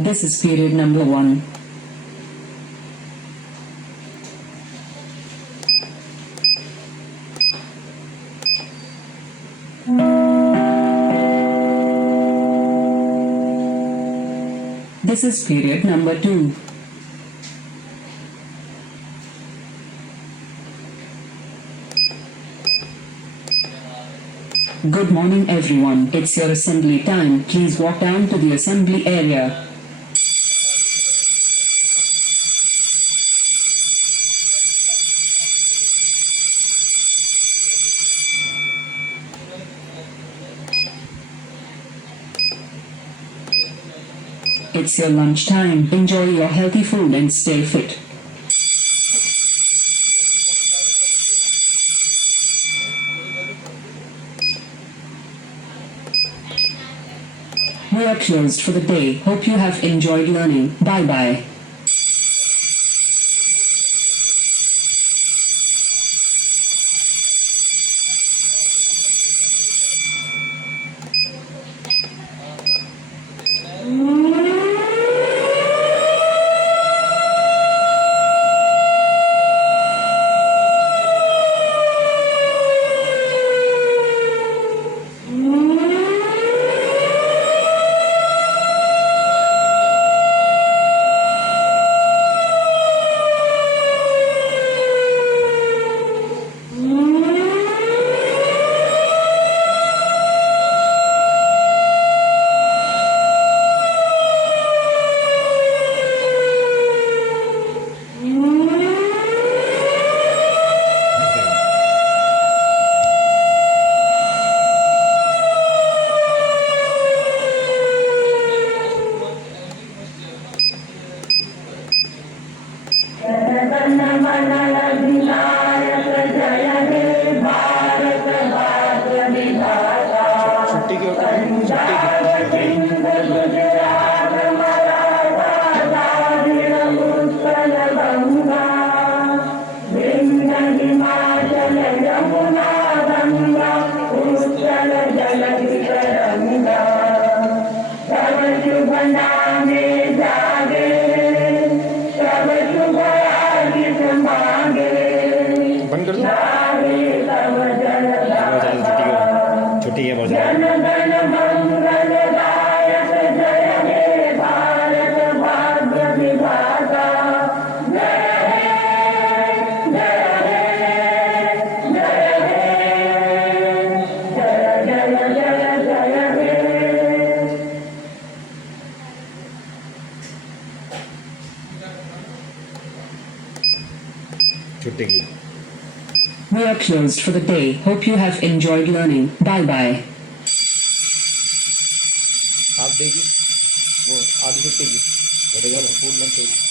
This is period number 1. This is period number 2. Good morning everyone, it's your assembly time. Please walk down to the assembly area. It's your lunch time. Enjoy your healthy food and stay fit. We are closed for the day. Hope you have enjoyed learning. Bye bye. बंद कर दो। छुट्टी है बहुत ज़्यादा। छुट्टी की। We are closed for the day. Hope you have enjoyed learning. Bye bye. आप देगी वो आधी छुट्टी की, फूल लंच होगी।